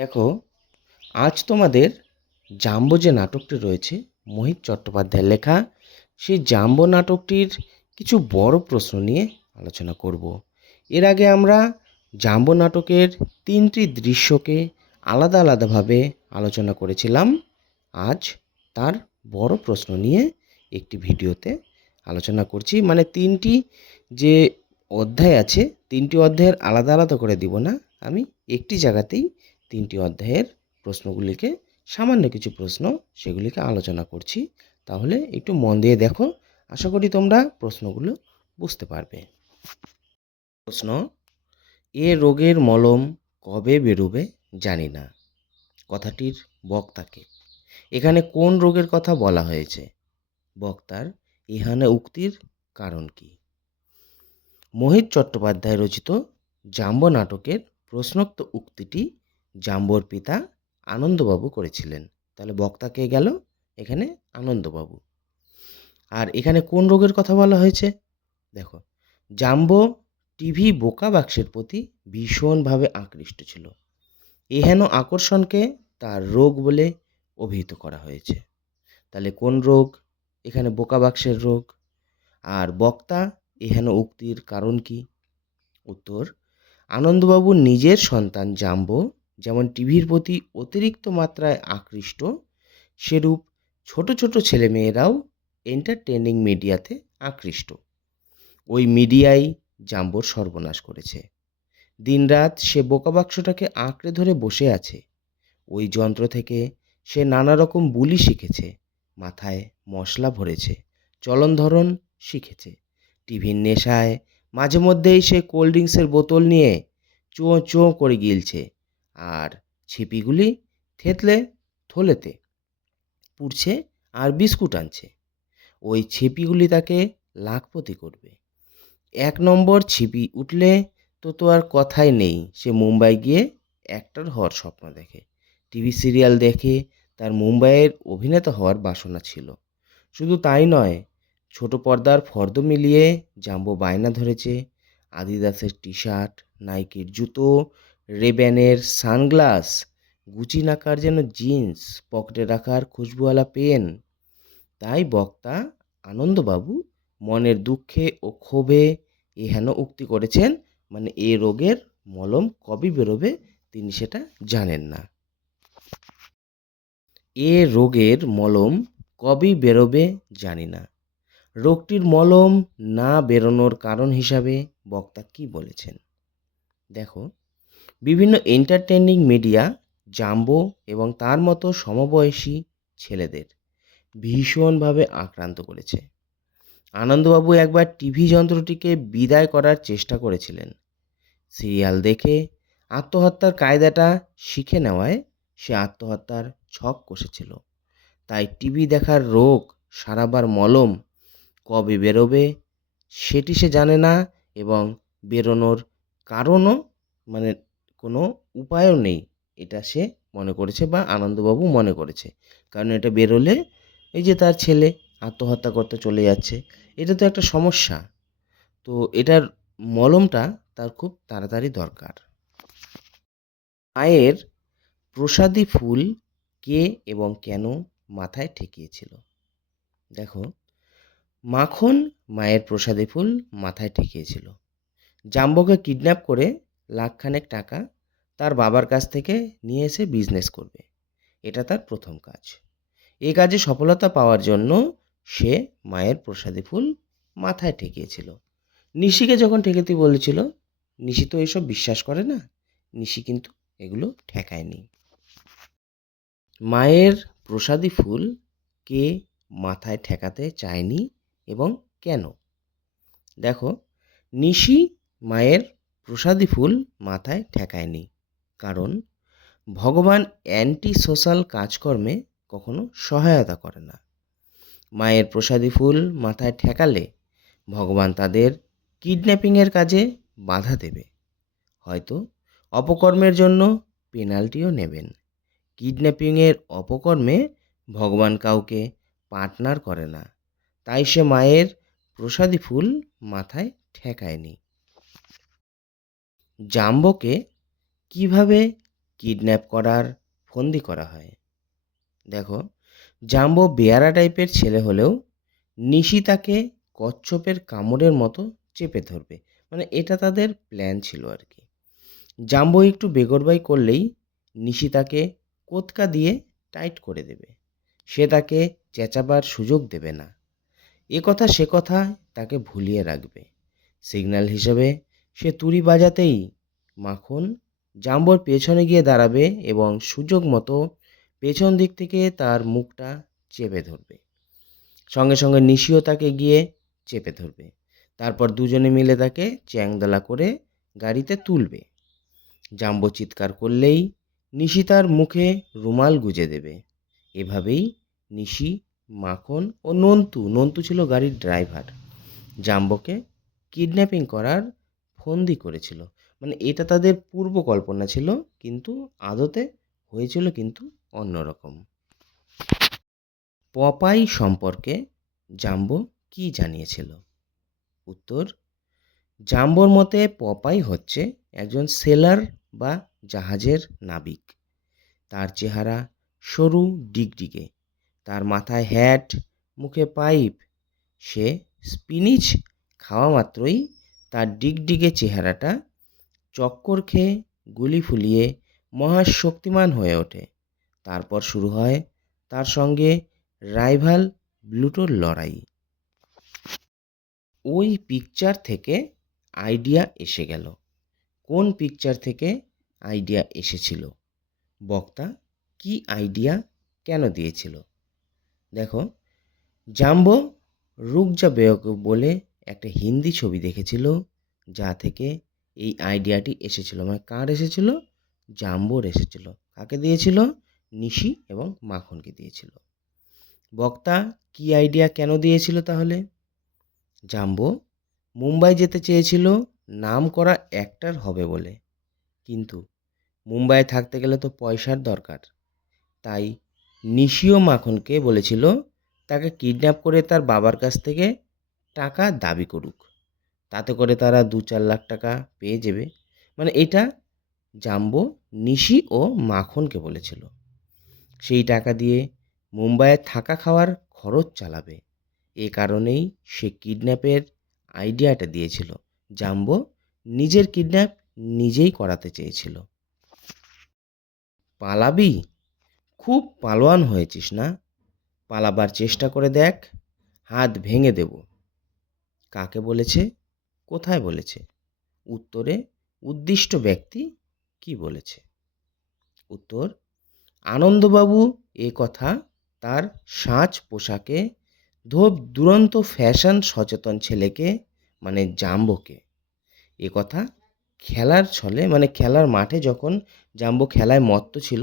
দেখো, আজ তোমাদের জাম্বো যে নাটকটি রয়েছে মোহিত চট্টোপাধ্যায়ের লেখা, সেই জাম্বো নাটকটির কিছু বড় প্রশ্ন নিয়ে আলোচনা করব। এর আগে আমরা জাম্বো নাটকের 3টি দৃশ্যকে আলাদা আলাদাভাবে আলোচনা করেছিলাম। আজ তার বড় প্রশ্ন নিয়ে একটি ভিডিওতে আলোচনা করছি। মানে 3টি যে অধ্যায় আছে, 3টি অধ্যায়ের আলাদা আলাদা করে দিব না, আমি একটি জায়গাতেই 3টি অধ্যায়ের প্রশ্নগুলিকে, সামান্য কিছু প্রশ্ন সেগুলিকে আলোচনা করছি। তাহলে একটু মন দিয়ে দেখো, আশা করি তোমরা প্রশ্নগুলো বুঝতে পারবে। প্রশ্ন: এ রোগের মলম কবে বেরোবে জানি না, কথাটির বক্তাকে। এখানে কোন রোগের কথা বলা হয়েছে? বক্তার ইহানে উক্তির কারণ কি? মোহিত চট্টোপাধ্যায় রচিত জাম্বো নাটকের প্রশ্নোক্ত উক্তিটি জাম্বোর পিতা আনন্দবাবু করেছিলেন। তাহলে বক্তা কে গেল? এখানে আনন্দবাবু। আর এখানে কোন রোগের কথা বলা হয়েছে? দেখো, জাম্বো টিভি বোকা বাক্সের প্রতি ভীষণভাবে আকৃষ্ট ছিল। এহেন আকর্ষণকে তার রোগ বলে অভিহিত করা হয়েছে। তাহলে কোন রোগ? এখানে বোকা বাক্সের রোগ। আর বক্তা এহেন উক্তির কারণ কি? উত্তর: আনন্দবাবু নিজের সন্তান জাম্বো যেমন টিভির প্রতি অতিরিক্ত মাত্রায় আকৃষ্ট, সেরূপ ছোট ছোট ছেলেমেয়েরাও এন্টারটেনিং মিডিয়াতে আকৃষ্ট। ওই মিডিয়াই জাম্বোর সর্বনাশ করেছে। দিনরাত সে বোকা বাক্সটাকে আঁকড়ে ধরে বসে আছে। ওই যন্ত্র থেকে সে নানা রকম বুলি শিখেছে, মাথায় মশলা ভরেছে, চলন ধরন শিখেছে। টিভির নেশায় মাঝে মধ্যেই সে কোল্ড ড্রিঙ্কসের বোতল নিয়ে চোঁ চোঁ করে গিলছে, আর ছিপিগুলি থেতলে থলেতে পুড়ছে আর বিস্কুট আনছে। ওই ছিপিগুলি তাকে লাখপতি করবে। 1 নম্বর ছিপি উঠলে তো আর কথাই নেই, সে মুম্বাই গিয়ে অ্যাক্টর হওয়ার স্বপ্ন দেখে। টিভি সিরিয়াল দেখে তার মুম্বাইয়ের অভিনেতা হওয়ার বাসনা ছিল। শুধু তাই নয়, ছোট পর্দার ফর্দ মিলিয়ে জাম্বো বায়না ধরেছে আদিদাসের টি শার্ট, নাইকির জুতো, রেব্যানের সানগ্লাস, গুচি নাকার যেন জিন্স, পকেটে রাখার খুশবুওয়ালা পেন। তাই বক্তা আনন্দবাবু মনের দুঃখে ও ক্ষোভে এহেন উক্তি করেছেন, মানে এ রোগের মলম কবে বেরোবে তিনি সেটা জানেন না। এ রোগের মলম কবে বেরোবে জানি না, রোগটির মলম না বেরোনোর কারণ হিসাবে বক্তা কি বলেছেন? দেখো, বিভিন্ন এন্টারটেইনিং মিডিয়া জাম্বো এবং তার মতো সমবয়সী ছেলেদের ভীষণভাবে আক্রান্ত করেছে। আনন্দবাবু একবার টিভি যন্ত্রটিকে বিদায় করার চেষ্টা করেছিলেন। সিরিয়াল দেখে আত্মহত্যার কায়দাটা শিখে নেওয়ায় সে আত্মহত্যার ছক কষেছিল। তাই টিভি দেখার রোগ সারাবার মলম কবে বেরোবে সেটি সে জানে না, এবং বেরোনোর কারণও, মানে কোনো উপায়ও নেই, এটা সে মনে করেছে বা আনন্দবাবু মনে করেছে। কারণ এটা বেরোলে এই যে তার ছেলে আত্মহত্যা করতে চলে যাচ্ছে, এটা তো একটা সমস্যা। তো এটার মলমটা তার খুব তাড়াতাড়ি দরকার। মায়ের প্রসাদী ফুল কে এবং কেন মাথায় ঠেকিয়েছিল? দেখো, মাখন মায়ের প্রসাদী ফুল মাথায় ঠেকিয়েছিল। জাম্বোকে কিডন্যাপ করে লাখখানেক টাকা তার বাবার কাছ থেকে নিয়ে এসে বিজনেস করবে, এটা তার প্রথম কাজ। এই কাজে সফলতা পাওয়ার জন্য সে মায়ের প্রসাদী ফুল মাথায় ঠেকিয়েছিল। নিশিকে যখন ঠেকাতে বলেছিল, নিশি তো এসব বিশ্বাস করে না, নিশি কিন্তু এগুলো ঠেকায়নি। মায়ের প্রসাদী ফুল কে মাথায় ঠেকাতে চায়নি এবং কেন? দেখো, নিশি মায়ের প্রসাদী ফুল মাথায় ঠেকায়নি কারণ ভগবান অ্যান্টি সোশ্যাল কাজকর্মে কখনো সহায়তা করে না। মায়ের প্রসাদী ফুল মাথায় ঠেকালে ভগবান তাদের কিডন্যাপিংয়ের কাজে বাধা দেবে, হয়তো অপকর্মের জন্য পেনাল্টিও নেবেন। কিডন্যাপিংয়ের অপকর্মে ভগবান কাউকে পার্টনার করে না, তাই সে মায়ের প্রসাদী ফুল মাথায় ঠেকায়নি। জাম্বোকে কিভাবে কিডন্যাপ করার ফন্দি করা হয়। দেখো, জাম্বো বেয়ারা টাইপের ছেলে হলেও নিশি তাকে কচ্ছপের কামড়ের মতো চেপে ধরবে, মানে এটা তাদের প্ল্যান ছিল আর কি। জাম্বো একটু বেগরবাই করলেই নিশি তাকে কোতকা দিয়ে টাইট করে দেবে। সে তাকে চেঁচাবার সুযোগ দেবে না। এ কথা সে কথা তাকে ভুলিয়ে রাখবে। সিগন্যাল হিসেবে সে তুড়ি বাজাতেই মাখন জাম্বোর পেছনে গিয়ে দাঁড়াবে এবং সুযোগ মতো পেছন দিক থেকে তার মুখটা চেপে ধরবে। সঙ্গে সঙ্গে নিশিও তাকে গিয়ে চেপে ধরবে। তারপর দুজনে মিলে তাকে চ্যাংদোলা করে গাড়িতে তুলবে। জাম্বো চিৎকার করলেই নিশি তার মুখে রুমাল গুজে দেবে। এভাবেই নিশি, মাখন ও নন্তু নন্তু ছিল গাড়ির ড্রাইভার, জাম্বোকে কিডন্যাপিং করার ফন্দি করেছিল। মানে এটা তাদের পূর্বকল্পনা ছিল, কিন্তু আদতে হয়েছিল কিন্তু অন্যরকম। পপাই সম্পর্কে জাম্বো কি জানিয়েছিল? উত্তর: জাম্বোর মতে পপাই হচ্ছে একজন সেলার বা জাহাজের নাবিক। তার চেহারা সরু ডিগডিগে, তার মাথায় হ্যাট, মুখে পাইপ। সে স্পিনিচ খাওয়া মাত্রই তার ডিগডিগে চেহারাটা চক্কর খেয়ে গুলি ফুলিয়ে মহাশক্তিমান হয়ে ওঠে। তারপর শুরু হয় তার সঙ্গে রাইভাল ব্লুটোর লড়াই। ওই পিকচার থেকে আইডিয়া এসে গেল। কোন পিকচার থেকে আইডিয়া এসেছিল? বক্তা কি আইডিয়া কেন দিয়েছিল? দেখো, জাম্বো রুক যা বেওকুফ বলে একটা হিন্দি ছবি দেখেছিল, যা থেকে এই আইডিয়াটি এসেছিল। মানে কার এসেছিল? জাম্বোর এসেছিল। কাকে দিয়েছিল? নিশি এবং মাখনকে দিয়েছিল। বক্তা কি আইডিয়া কেন দিয়েছিল তাহলে? জাম্বো মুম্বাই যেতে চেয়েছিল নাম করা অ্যাক্টর হবে বলে, কিন্তু মুম্বাইয়ে থাকতে গেলে তো পয়সার দরকার। তাই নিশি ও মাখনকে বলেছিল তাকে কিডন্যাপ করে তার বাবার কাছ থেকে টাকা দাবি করুক, তাতে করে তারা 2-4 লাখ টাকা পেয়ে যাবে। মানে এটা জাম্বো নিশি ও মাখনকে বলেছিল। সেই টাকা দিয়ে মুম্বাইয়ে থাকা খাওয়ার খরচ চালাবে। এ কারণেই সে কিডন্যাপের আইডিয়াটা দিয়েছিল। জাম্বো নিজের কিডন্যাপ নিজেই করাতে চেয়েছিল। পালাবি? খুব পালোয়ান হয়েছিস না? পালাবার চেষ্টা করে দেখ, হাত ভেঙে দেব। কাকে বলেছে? কোথায় বলেছে? উত্তরে উদ্দিষ্ট ব্যক্তি কি বলেছে? উত্তর: আনন্দবাবু এ কথা তার সাজ পোশাকে ধোপ দুরন্ত ফ্যাশন সচেতন ছেলেকে, মানে জাম্বোকে এ কথা খেলার ছলে, মানে খেলার মাঠে যখন জাম্বো খেলায় মত্ত ছিল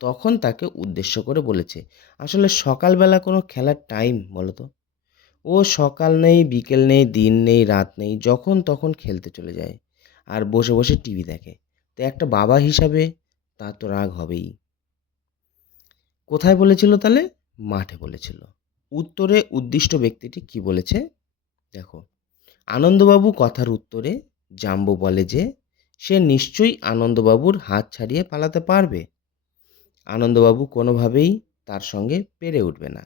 তখন তাকে উদ্দেশ্য করে বলেছে। আসলে সকালবেলা কোনো খেলার টাইম বলো তো? ও সকাল নেই, বিকেল নেই, দিন নেই, রাত নেই, যখন তখন খেলতে চলে যায় আর বসে বসে টিভি দেখে। তো একটা বাবা হিসাবে তার তো রাগ হবেই। কোথায় বলেছিল তাহলে? মাঠে বলেছিল। উত্তরে উদ্দিষ্ট ব্যক্তিটি কি বলেছে? দেখো, আনন্দবাবু কথার উত্তরে জাম্বো বলে যে সে নিশ্চয়ই আনন্দবাবুর হাত ছাড়িয়ে পালাতে পারবে। আনন্দবাবু কোনোভাবেই তার সঙ্গে পেরে উঠবে না।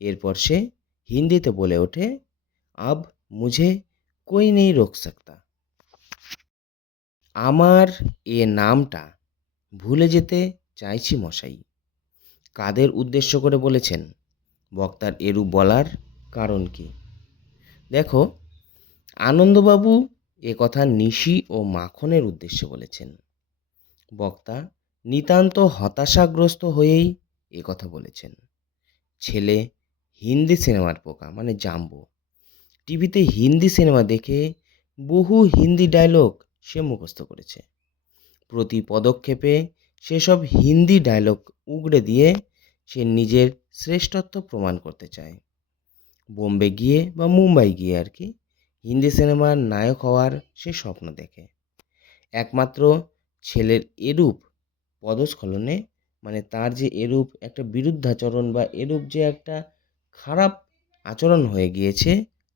এরপর সে হিন্দিতে বলে ওঠে, আব মুঝে কোই নেই রোক সকতা। আমার এ নামটা ভুলে যেতে চাইছি মশাই। কাদের উদ্দেশ্য করে বলেছেন? বক্তার এরূপ বলার কারণ কি? দেখো, আনন্দবাবু এ কথা নিশি ও মাখনের উদ্দেশ্যে বলেছেন। বক্তা নিতান্ত হতাশাগ্রস্ত হয়েই এ কথা বলেছেন। ছেলে হিন্দি সিনেমার পোকা, মানে জাম্বো। টিভিতে হিন্দি সিনেমা দেখে বহু হিন্দি ডায়লগ সে মুখস্থ করেছে। প্রতি পদক্ষেপে সেসব হিন্দি ডায়লগ উগড়ে দিয়ে সে নিজের শ্রেষ্ঠত্ব প্রমাণ করতে চায়। বোম্বে গিয়ে বা মুম্বাই গিয়ে আর কি হিন্দি সিনেমার নায়ক হওয়ার সে স্বপ্ন দেখে। একমাত্র ছেলের এরূপ পদস্খলনে, মানে তার যে এরূপ একটা বিরুদ্ধাচরণ বা এরূপ যে একটা খারাপ আচরণ হয়ে গিয়েছে,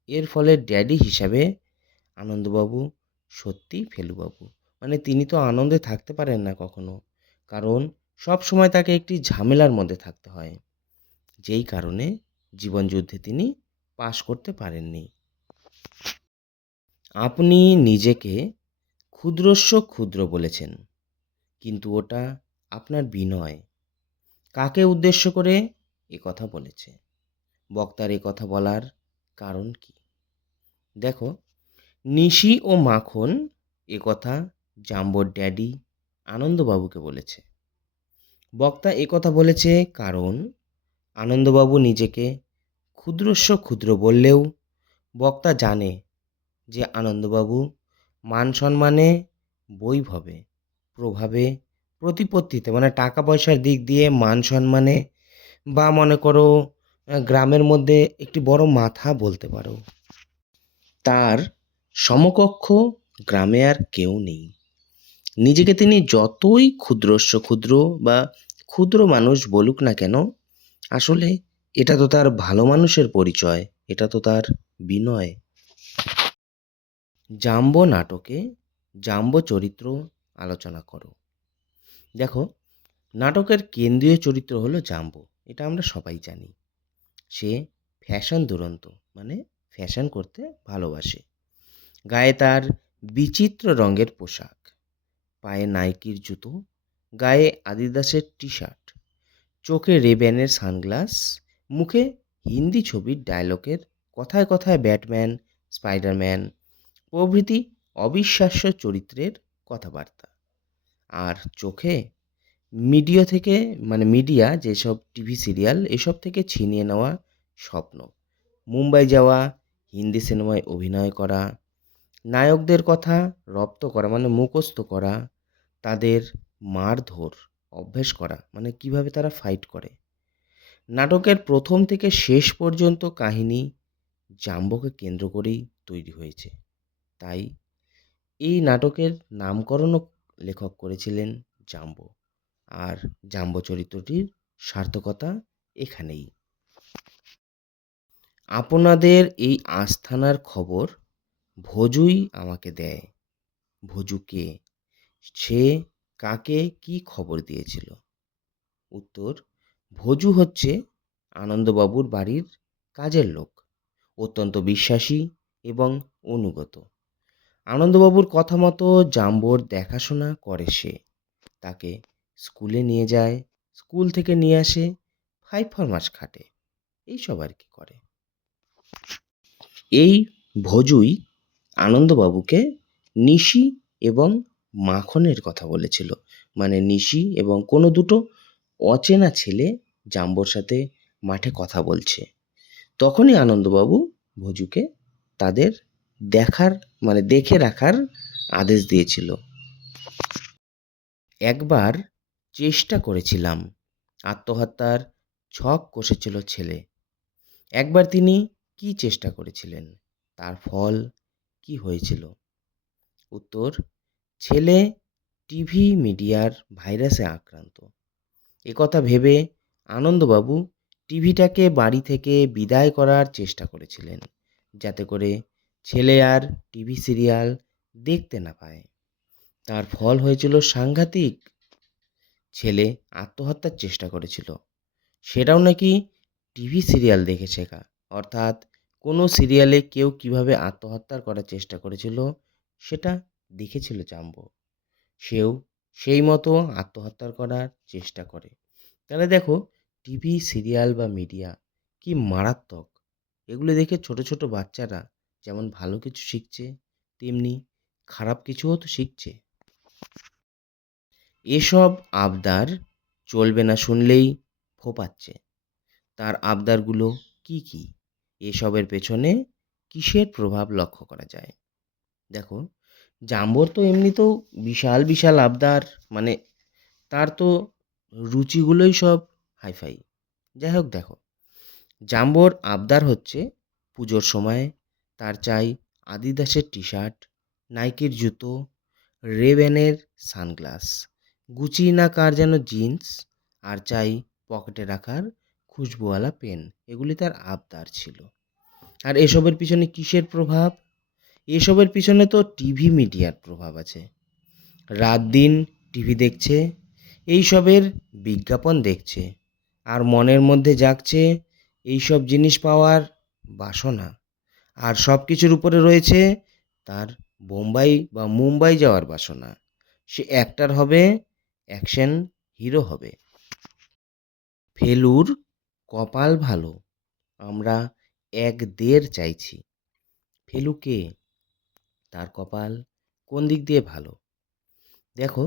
এর ফলে ড্যাডি হিসাবে আনন্দবাবু সত্যিই ফেলুবাবু। মানে তিনি তো আনন্দে থাকতে পারেন না কখনো। কারণ সব সময় তাকে একটি ঝামেলার মধ্যে থাকতে হয়, যেই কারণে জীবনযুদ্ধে তিনি পাশ করতে পারেননি। আপনি নিজেকে ক্ষুদ্রস্য ক্ষুদ্র বলেছেন, কিন্তু ওটা আপনার বিনয়। কাকে উদ্দেশ্য করে এ কথা বলেছে? বক্তার এ কথা বলার কারণ কি? দেখো, নিশি ও মাখন এ কথা জাম্বোর ড্যাডি আনন্দবাবুকে বলেছে। বক্তা এ কথা বলেছে কারণ আনন্দবাবু নিজেকে ক্ষুদ্রস্য ক্ষুদ্র বললেও বক্তা জানে যে আনন্দবাবু মান সম্মানে, বৈভবে, প্রভাবে, প্রতিপত্তিতে মানে টাকা পয়সার দিক দিয়ে মান সম্মানে, বা মনে করো গ্রামের মধ্যে একটি বড় মাথা বলতে পারো, তার সমকক্ষ গ্রামে আর কেউ নেই। নিজেকে তিনি যতই ক্ষুদ্রস্য ক্ষুদ্র বা ক্ষুদ্র মানুষ বলুক না কেন, আসলে এটা তো তার ভালো মানুষের পরিচয়, এটা তো তার বিনয়। জাম্বো নাটকে জাম্বো চরিত্র আলোচনা করো। দেখো, নাটকের কেন্দ্রীয় চরিত্র হলো জাম্বো, এটা আমরা সবাই জানি। সে ফ্যাশন দুরন্ত, মানে ফ্যাশন করতে ভালোবাসে। গায়ে তার বিচিত্র রঙের পোশাক, পায়ে নাইকির জুতো, গায়ে আদিদাসের টি শার্ট, চোখে রেব্যানের সানগ্লাস, মুখে হিন্দি ছবির ডায়লগের কথায় কথায় ব্যাটম্যান, স্পাইডারম্যান প্রভৃতি অবিশ্বাস্য চরিত্রের কথাবার্তা। আর চোখে মিডিয়া থেকে, মানে মিডিয়া যেসব টিভি সিরিয়াল এসব থেকে ছিনিয়ে নেওয়া স্বপ্ন, মুম্বাই যাওয়া, হিন্দি সিনেমায় অভিনয় করা, নায়কদের কথা রপ্ত করা মানে মুখস্থ করা, তাদের মারধর অভ্যেস করা মানে কিভাবে তারা ফাইট করে। নাটকের প্রথম থেকে শেষ পর্যন্ত কাহিনী জাম্বোকে কেন্দ্র করেই তৈরি হয়েছে। তাই এই নাটকের নামকরণও লেখক করেছিলেন জাম্বো। আর জাম্বো চরিত্রটির সার্থকতা এখানেই। আপনাদের এই আস্থানার খবর ভোজুই আমাকে দেয়। ভোজু কে? সে কাকে কি খবর দিয়েছিল? উত্তর, ভোজু হচ্ছে আনন্দবাবুর বাড়ির কাজের লোক, অত্যন্ত বিশ্বাসী এবং অনুগত। আনন্দবাবুর কথা মতো জাম্বোর দেখাশোনা করে সে। তাকে স্কুলে নিয়ে যায়, স্কুল থেকে নিয়ে আসে, 5 মাস খাটে, এইসব আর কি করে। এই ভোজুই আনন্দবাবুকে নিশি এবং মাখনের কথা বলেছিল। মানে নিশি এবং কোনো দুটো অচেনা ছেলে জাম্বোর সাথে মাঠে কথা বলছে। তখনই আনন্দবাবু ভোজুকে তাদের দেখার, মানে দেখে রাখার আদেশ দিয়েছিল। একবার চেষ্টা করেছিলাম, আত্মহত্যার ছক কষেছিল ছেলে। একবার তিনি কি চেষ্টা করেছিলেন, তার ফল কি হয়েছিল? উত্তর, ছেলে টিভি মিডিয়ার ভাইরাসে আক্রান্ত। একথা ভেবে আনন্দবাবু টিভিটাকে বাড়ি থেকে বিদায় করার চেষ্টা করেছিলেন, যাতে করে ছেলে আর টিভি সিরিয়াল দেখতে না পায়। তার ফল হয়েছিল সাংঘাতিক। ছেলে আত্মহত্যার চেষ্টা করেছিল, সেটাও নাকি টিভি সিরিয়াল দেখে শেখা। অর্থাৎ কোনো সিরিয়ালে কেউ কিভাবে আত্মহত্যা করার চেষ্টা করেছিল সেটা দেখেছিল জাম্বো। সেও সেই মতো আত্মহত্যা করার চেষ্টা করে। তাহলে দেখো, টিভি সিরিয়াল বা মিডিয়া কি মারাত্মক। এগুলো দেখে ছোট ছোট বাচ্চারা যেমন ভালো কিছু শিখছে, তেমনি খারাপ কিছুও তো শিখছে। এসব আবদার চলবে না শুনলেই ফোঁপাচ্ছে। তার আবদারগুলো কি কি? এসবের পেছনে কিসের প্রভাব লক্ষ্য করা যায়? দেখো, জাম্বোর তো এমনিতেও বিশাল বিশাল আবদার, মানে তার তো রুচিগুলোই সব হাইফাই। যাই হোক, দেখো, জাম্বোর আবদার হচ্ছে পুজোর সময় তার চাই আদিদাসের টি শার্ট, নাইকির জুতো, রেব্যানের সানগ্লাস, গুচি না কার যেন জিন্স, আর চাই পকেটে রাখার খুশবুওয়ালা পেন। এগুলি তার আবদার ছিল। আর এসবের পিছনে কিসের প্রভাব? এসবের পিছনে তো টিভি মিডিয়ার প্রভাব আছে। রাত দিন টিভি দেখছে এইসবের বিজ্ঞাপন দেখছে আর মনের মধ্যে জাগছে এইসব জিনিস পাওয়ার বাসনা। আর সব কিছুর উপরে রয়েছে তার বোম্বাই বা মুম্বাই যাওয়ার বাসনা। সে অ্যাক্টর হবে, অ্যাকশন হিরো হবে। ফেলুর কপাল ভালো, আমরা ১-১.৫ চাইছি। ফেলু কে? তার কপাল কোন দিক দিয়ে ভালো? দেখো,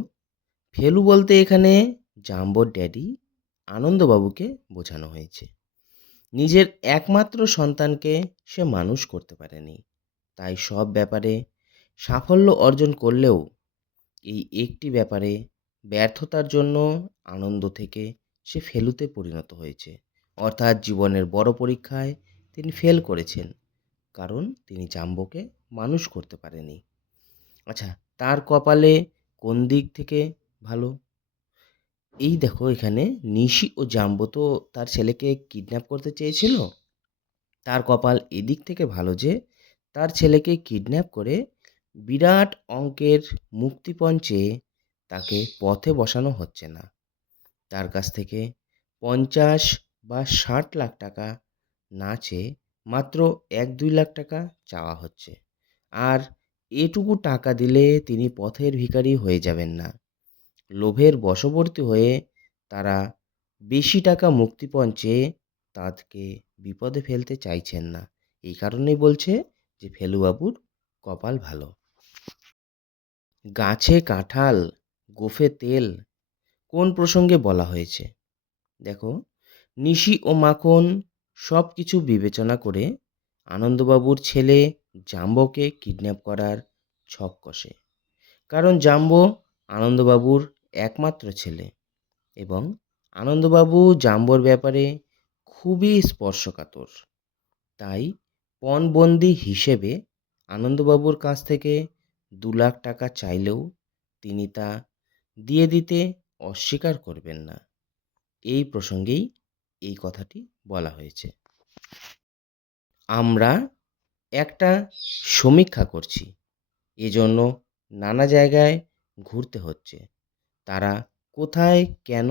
ফেলু বলতে এখানে জাম্বোর ড্যাডি আনন্দবাবুকে বোঝানো হয়েছে। নিজের একমাত্র সন্তানকে সে মানুষ করতে পারেনি, তাই সব ব্যাপারে সাফল্য অর্জন করলেও এই একটি ব্যাপারে ব্যর্থতার জন্য আনন্দ থেকে সে ফেলুতে পরিণত হয়েছে। অর্থাৎ জীবনের বড় পরীক্ষায় তিনি ফেল করেছেন, কারণ তিনি জাম্বোকে মানুষ করতে পারেনি। আচ্ছা, তার কপালে কোন দিক থেকে ভালো? এই দেখো, এখানে নিশি ও জাম্বো তো তার ছেলেকে কিডন্যাপ করতে চেয়েছিল। তার কপাল এদিক থেকে ভালো যে তার ছেলেকে কিডন্যাপ করে বিরাট অঙ্কের মুক্তিপণ চেয়ে তাকে পথে বসানো হচ্ছে না। তার কাছ থেকে ৫০ বা ৬০ লাখ টাকা না চেয়ে মাত্র ১-২ লাখ টাকা চাওয়া হচ্ছে। আর এটুকু টাকা দিলে তিনি পথের ভিখারি হয়ে যাবেন না। লোভের বশবর্তী হয়ে তারা বেশি টাকা মুক্তিপণ চেয়ে তাকে বিপদে ফেলতে চাইছেন না। এই কারণেই বলছে যে ফেলুবাবুর কপাল ভালো। গাছে কাঁঠাল, গোঁফে তেল কোন প্রসঙ্গে বলা হয়েছে? দেখো, নিশি ও মাখন সব কিছু বিবেচনা করে আনন্দবাবুর ছেলে জাম্বোকে কিডন্যাপ করার ছক কষে। কারণ জাম্বো আনন্দবাবুর একমাত্র ছেলে এবং আনন্দবাবু জাম্বোর ব্যাপারে খুবই স্পর্শকাতর। তাই পণবন্দি হিসেবে আনন্দবাবুর কাছ থেকে ২ লাখ টাকা চাইলেও তিনি তা দিয়ে দিতে অস্বীকার করবেন না। এই প্রসঙ্গেই এই কথাটি বলা হয়েছে। আমরা একটা সমীক্ষা করছি, এজন্য নানা জায়গায় ঘুরতে হচ্ছে। তারা কোথায়, কেন,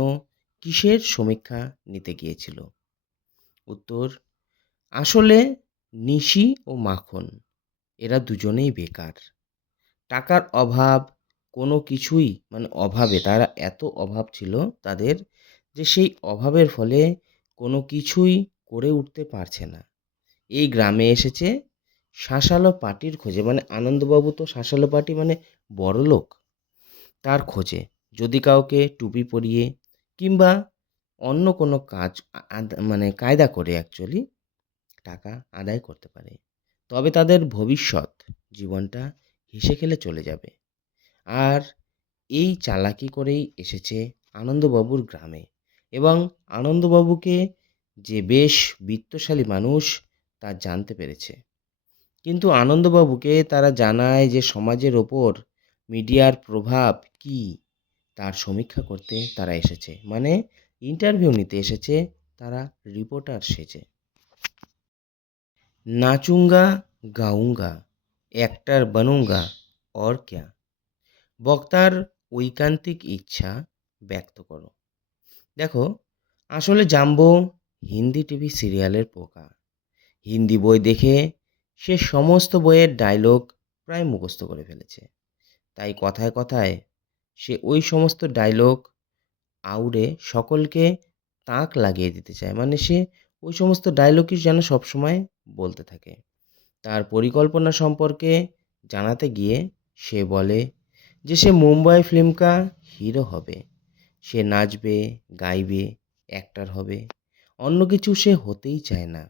কিসের সমীক্ষা নিতে গিয়েছিল? উত্তর: আসলে নিশি ও মাখন এরা দুজনেই বেকার। টাকার অভাব, কোনো কিছুই অভাবে তারা এত অভাব ছিল তাদের যে সেই অভাবের ফলে কোনো কিছুই করে উঠতে পারছে না। এই গ্রামে এসেছে শাসালো পাটির খোঁজে, আনন্দবাবু তো শাসালো পাটি বড়লোক, তার খোঁজে। যদি কাউকে টুপি পরিয়ে কিংবা অন্য কোনো কাজ কায়দা করে অ্যাকচুয়ালি টাকা আদায় করতে পারে, তবে তাদের ভবিষ্যৎ জীবনটা হেসে খেলে চলে যাবে। আর এই চালাকি করেই এসেছে আনন্দবাবুর গ্রামে এবং আনন্দবাবুকে যে বেশ বিত্তশালী মানুষ তা জানতে পেরেছে। কিন্তু আনন্দবাবুকে তারা জানায় যে সমাজের ওপর মিডিয়ার প্রভাব কী তার সমীক্ষা করতে তারা এসেছে, ইন্টারভিউ নিতে এসেছে তারা রিপোর্টার সেজে। নাচুঙ্গা গাউঙ্গা, অ্যাক্টর बनूंगा और क्या? বক্তার ঐকান্তিক ইচ্ছা ব্যক্ত করো। দেখো, আসলে জাম্বো হিন্দি টিভি সিরিয়ালের পোকা। হিন্দি বই দেখে সে সমস্ত বইয়ের ডায়লগ প্রায় মুখস্থ করে ফেলেছে। তাই কথায় কথায় সে ওই সমস্ত ডায়লগ আউড়ে সকলকে তাক লাগিয়ে দিতে চায়। সে ওই সমস্ত ডায়লগই যেন সবসময় বলতে থাকে। তার পরিকল্পনা সম্পর্কে জানাতে গিয়ে সে বলে যে সে মুম্বাই ফিল্ম কা হিরো হবে। সে নাচবে, গাইবে, অ্যাক্টর হবে। অন্য কিছু সে হতেই চায় না।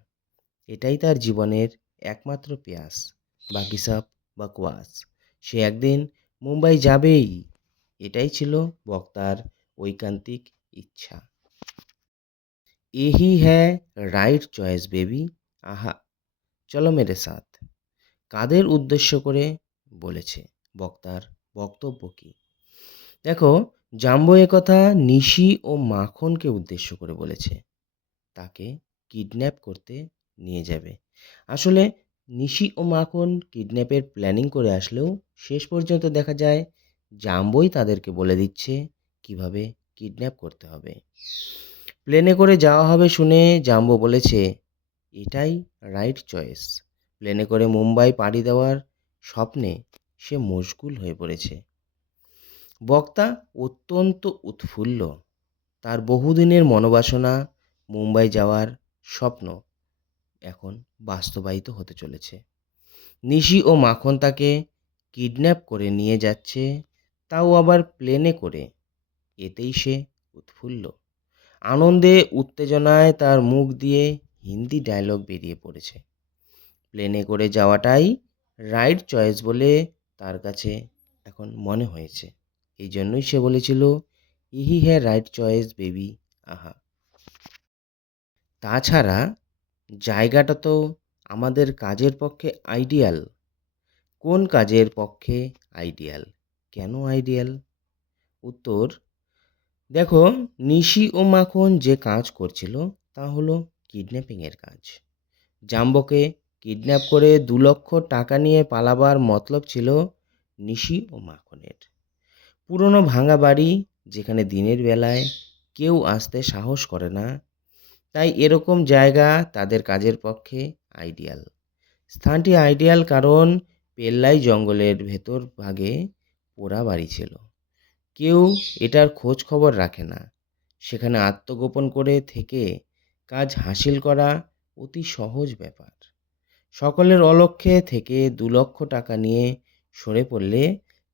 এটাই তার জীবনের একমাত্র প্রয়াস। বাকি সব বকওয়াস। সে একদিন মুম্বাই যাবেই। এটাই ছিল বক্তার ঐকান্তিক ইচ্ছা। यही है রাইট চয়েস বেবি, আহা চলো মেরে সাথ। কাদের উদ্দেশ্য করে বলেছে? বক্তার বক্তব্য কী? দেখো, জাম্বো কথা নিশি ও মাখনকে উদ্দেশ্য করে বলেছে। তাকে কিডন্যাপ করতে নিয়ে যাবে। আসলে নিশি ও মাখন কিডন্যাপের প্ল্যানিং করে আসলেও শেষ পর্যন্ত দেখা যায় জাম্বোই তাদেরকে বলে দিচ্ছে কিভাবে কিডন্যাপ করতে হবে। প্লেনে করে যাওয়া হবে শুনে জাম্বো বলেছে এটাই রাইট চয়েস। প্লেনে করে মুম্বাই পাড়ি দেওয়ার স্বপ্নে সে মশগুল হয়ে পড়েছে। বক্তা অত্যন্ত উৎফুল্ল। তার বহুদিনের মনোবাসনা মুম্বাই যাওয়ার স্বপ্ন এখন বাস্তবায়িত হতে চলেছে। নিশি ও মাখন তাকে কিডন্যাপ করে নিয়ে যাচ্ছে, তাও আবার প্লেনে করে। এতেই সে উৎফুল্ল। আনন্দে উত্তেজনায় তার মুখ দিয়ে হিন্দি ডায়লগ বেরিয়ে পড়েছে। প্লেনে করে যাওয়াটাই রাইট চয়েস বলে তার কাছে এখন মনে হয়েছে। এই জন্যই সে বলেছিল ইহি হ্যাঁ রাইট চয়েস বেবি, আহা। তাছাড়া জায়গাটা তো আমাদের কাজের পক্ষে আইডিয়াল। কোন কাজের পক্ষে আইডিয়াল? কেন আইডিয়াল? উত্তর, দেখো, নিশি ও মাখন যে কাজ করছিল তা হলো কিডন্যাপিংয়ের কাজ। জাম্বোকে কিডন্যাপ করে 2 লক্ষ টাকা নিয়ে পালাবার মতলব ছিল নিশি ও মাখনের। পুরনো ভাঙা বাড়ি, যেখানে দিনের বেলায় কেউ আসতে সাহস করে না, তাই এরকম জায়গা তাদের কাজের পক্ষে আইডিয়াল। স্থানটি আইডিয়াল কারণ পেল্লাই জঙ্গলের ভেতর ভাগে পোড়া বাড়ি ছিল। কেউ এটার খোঁজ খবর রাখে না। সেখানে আত্মগোপন করে থেকে কাজ হাসিল করা অতি সহজ ব্যাপার। সকলের অলক্ষ্যে থেকে 2 লক্ষ টাকা নিয়ে সরে পড়লে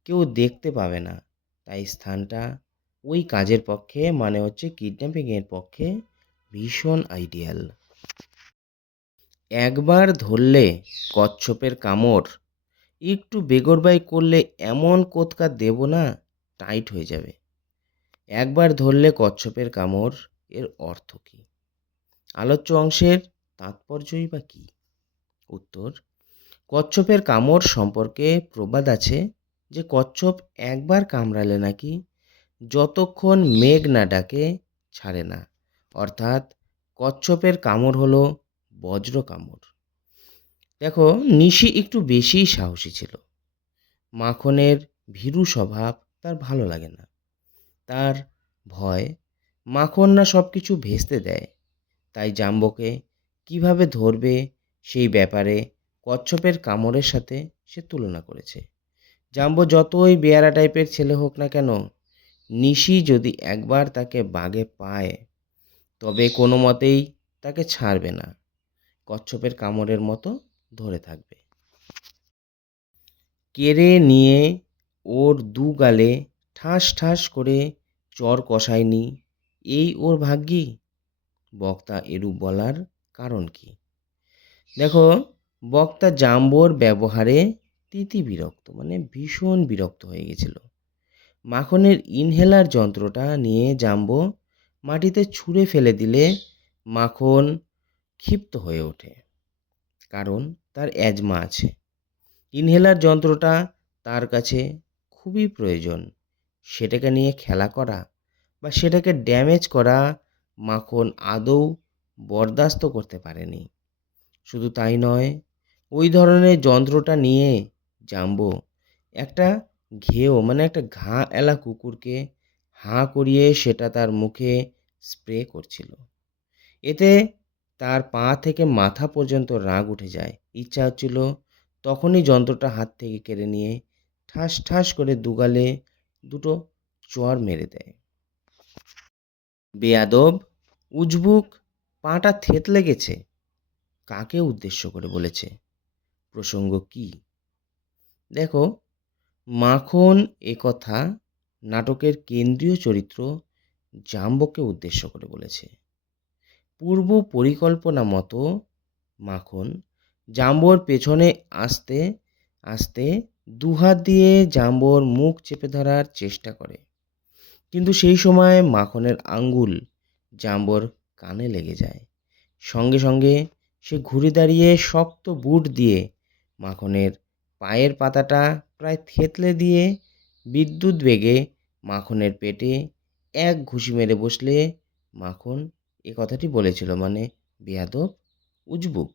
কেউ দেখতে পাবে না, তাই স্থানটা ওই কাজের পক্ষে, মানে হচ্ছে কিডন্যাপিংয়ের পক্ষে ভীষণ আইডিয়াল। একবার ধরলে কচ্ছপের কামড়, একটু বেগরবাই করলে এমন কোৎকা দেব না টাইট হয়ে যাবে। একবার ধরলে কচ্ছপের কামড় এর অর্থ কী? আলোচ্য অংশের তাৎপর্যই বা কী? উত্তর, কচ্ছপের কামড় সম্পর্কে প্রবাদ আছে যে কচ্ছপ একবার কামড়ালে নাকি যতক্ষণ মেঘ না ডাকে ছাড়ে না। অর্থাৎ কচ্ছপের কামড় হলো বজ্র কামড়। দেখো, নিশি একটু বেশিই সাহসী ছিল। মাখনের ভীরু স্বভাব তার ভালো লাগে না। তার ভয় মাখন না সব কিছু ভেস্তে দেয়। তাই জাম্বোকে কিভাবে ধরবে সেই ব্যাপারে কচ্ছপের কামড়ের সাথে সে তুলনা করেছে। জাম্বো যতই বেয়ারা টাইপের ছেলে হোক না কেন, নিশি যদি একবার তাকে বাগে পায় তবে কোনো মতেই তাকে ছাড়বে না, কচ্ছপের কামড়ের মতো ধরে থাকবে। কেড়ে নিয়ে ওর 2 গালে ঠাস ঠাস করে চর কষায়নি, এই ওর ভাগ্যি? বক্তা এরূপ বলার কারণ কি? দেখো, বক্তা জাম্বোর ব্যবহারে বিরক্ত, মানে ভীষণ বিরক্ত হয়ে গেছিল। মাখনের ইনহেলার যন্ত্রটা নিয়ে জাম্বো মাটিতে ছুঁড়ে ফেলে দিলে মাখন ক্ষিপ্ত হয়ে ওঠে, কারণ তার অ্যাজমা আছে। ইনহেলার যন্ত্রটা তার কাছে খুবই প্রয়োজন। সেটাকে নিয়ে খেলা করা বা সেটাকে ড্যামেজ করা মাখন আদৌ বরদাস্ত করতে পারেনি। শুধু তাই নয়, ওই ধরনের যন্ত্রটা নিয়ে জাম্বো একটা ঘেও, মানে একটা ঘা এলা কুকুরকে হাঁ করিয়ে সেটা তার মুখে স্প্রে করছিল। এতে তার পা থেকে মাথা পর্যন্ত রাগ উঠে যায়। ইচ্ছা হচ্ছিল তখনই যন্ত্রটা হাত থেকে কেড়ে নিয়ে ঠাস ঠাস করে 2 গালে 2টো চড় মেরে দেয়। বেয়াদব, উজবুক, পাটা থেতলে গেছে, কাকে উদ্দেশ্য করে বলেছে? প্রসঙ্গ কি? দেখো, মাখন একথা নাটকের কেন্দ্রীয় চরিত্র জাম্বোকে উদ্দেশ্য করে বলেছে। পূর্ব পরিকল্পনা মতো মাখন জাম্বোর পেছনে আসতে আসতে 2 হাত দিয়ে জাম্বোর মুখ চেপে ধরার চেষ্টা করে, কিন্তু সেই সময় মাখনের আঙ্গুল জাম্বোর কানে লেগে যায়। সঙ্গে সঙ্গে সে ঘুরে দাঁড়িয়ে শক্ত বুট দিয়ে মাখনের পায়ের পাতাটা প্রায় থেতলে দিয়ে বিদ্যুৎ বেগে মাখনের পেটে এক ঘুষি মেরে বসলে মাখন এ কথাটি বলেছিল, মানে বেয়াদব, উজবুক।